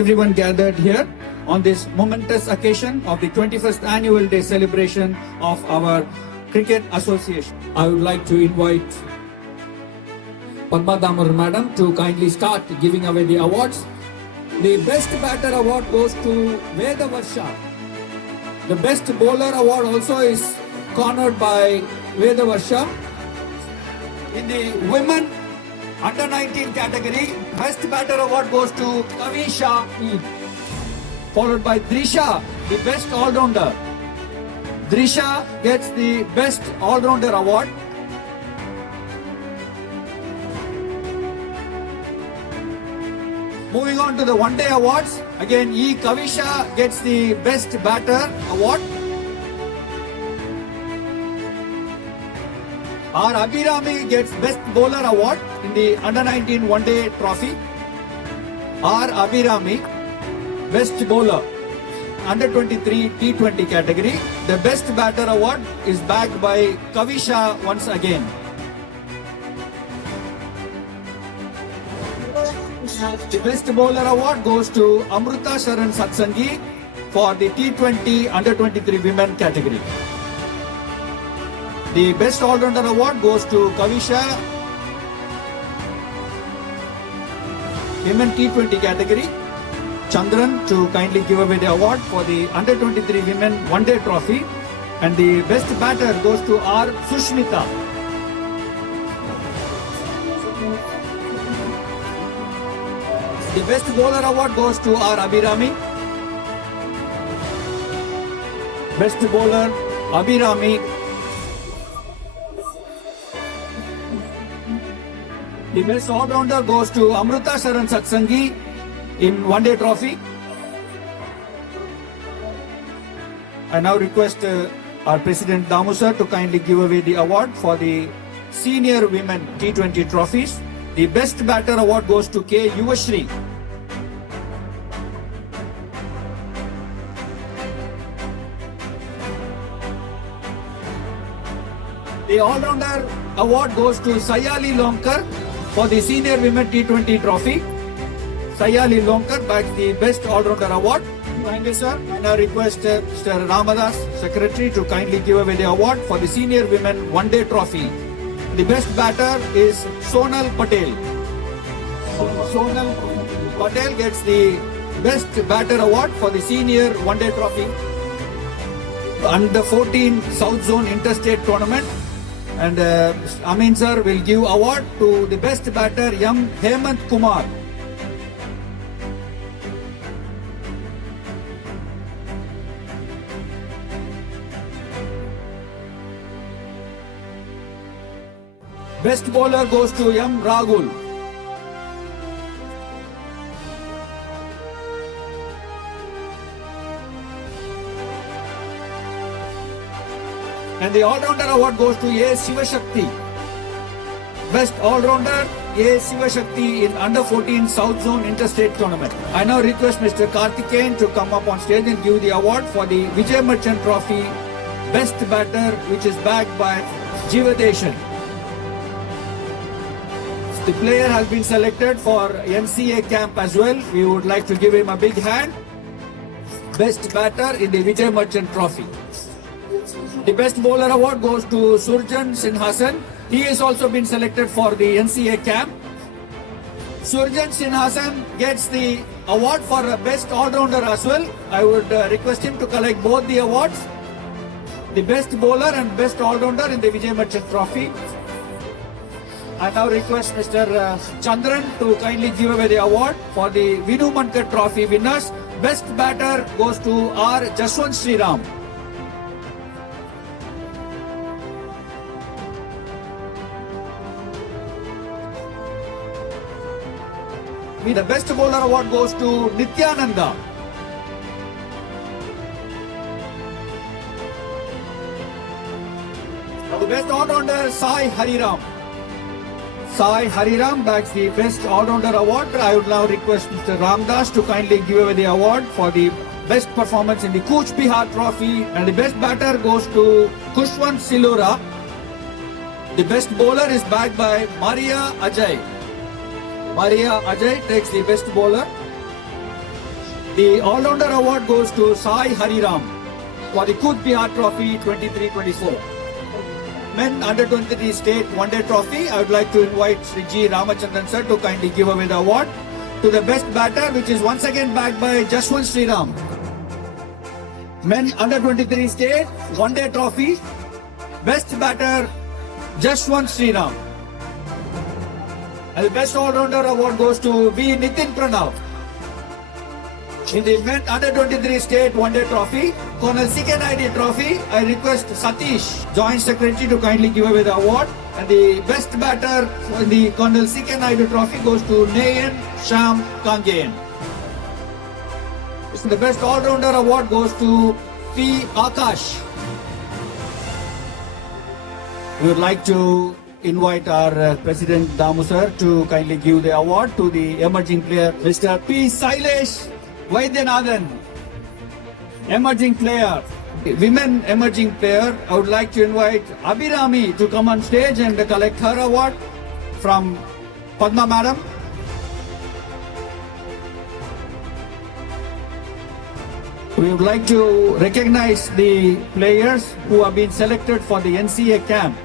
everyone gathered here on this momentous occasion of the 21st annual day celebration of our Cricket Association. I would like to invite Padma Damar Madam to kindly start giving away the awards. The Best Batter Award goes to Veda Varsha. The Best Bowler Award also is cornered by Veda Varsha. In the women under 19 category, Best Batter Award goes to Kavisha, followed by Drisha, the Best All-Rounder. Drisha gets the Best All-Rounder Award. Moving on to the one-day awards, again E. Kavisha gets the Best Batter Award. R. Abhirami gets Best Bowler Award in the Under-19 One-Day Trophy. R. Abhirami, Best Bowler, Under-23 T20 category. The Best Batter Award is bagged by Kavisha once again. The Best Bowler Award goes to Amruta Sharan Satsangi for the T20 Under-23 Women category. The Best All-Rounder Award goes to Kavisha, Women T20 category. Chandran to kindly give away the award for the Under-23 Women One-Day Trophy. And the Best Batter goes to R. Sushmita. The Best Bowler Award goes to R. Abhirami. Best Bowler, Abhirami. The Best All-Rounder goes to Amruta Sharan Satsangi in One-Day Trophy. I now request our President Damu sir to kindly give away the award for the Senior Women T20 Trophies. The Best Batter Award goes to K. Yuvashri. The All-Rounder Award goes to Sayali Lonkar for the Senior Women T20 Trophy. Sayali Lonkar bags the Best All-Rounder Award. Thank you, sir. I now request Mr. Ramadas, Secretary, to kindly give away the award for the Senior Women One-Day Trophy. The Best Batter is Sonal Patel. Sonal Patel gets the Best Batter Award for the Senior One-Day Trophy. Under 14 South Zone Interstate Tournament. And Amin sir will give award to the Best Batter M. Hemant Kumar. Best Bowler goes to M. Rahul. And the All-Rounder Award goes to A. Shivashakti. Best All-Rounder A. Shivashakti in Under 14 South Zone Interstate Tournament. I now request Mr. Karthikeyan to come up on stage and give the award for the Vijay Merchant Trophy Best Batter, which is bagged by Jivadeshan. The player has been selected for NCA camp as well. We would like to give him a big hand. Best Batter in the Vijay Merchant Trophy. The Best Bowler Award goes to Surjan Sinhasan. He has also been selected for the NCA camp. Surjan Sinhasan gets the award for Best All-Rounder as well. I would request him to collect both the awards. The Best Bowler and Best All-Rounder in the Vijay Merchant Trophy. I now request Mr. Chandran to kindly give away the award for the Vinu Mankar Trophy winners. Best Batter goes to R. Jaswant Sriram. The Best Bowler Award goes to Nityananda. The Best All-Rounder Sai Hariram. Sai Hariram bags the Best All-Rounder Award. I would now request Mr. Ramdas to kindly give away the award for the Best Performance in the Cooch Bihar Trophy. And the Best Batter goes to Kushwant Silora. The Best Bowler is bagged by Maria Ajay. Maria Ajay takes the Best Bowler. The all-rounder award goes to Sai Hariram for the Kuch Bihar Trophy 23-24. Men under 23 state one-day trophy. I would like to invite Sri G. Ramachandran sir to kindly give away the award to the best batter, which is once again backed by Jaswant Sriram. Men under 23 state one-day trophy. Best batter Jaswant Sriram. And the best all-rounder award goes to V. Nitin Pranav. In the men under 23 state one-day trophy, Colonel C.K. Naidu trophy, I request Satish, Joint Secretary, to kindly give away the award. And the best batter in the Colonel C.K. Naidu trophy goes to Nayan Sham Kangeyan. The best all-rounder award goes to P. Akash. We would like to invite our President Damu sir to kindly give the award to the emerging player, Mr. P. Sailesh Vaidyanathan. Emerging player. Women emerging player, I would like to invite Abhirami to come on stage and collect her award from Padma Madam. We would like to recognize the players who have been selected for the NCA camp.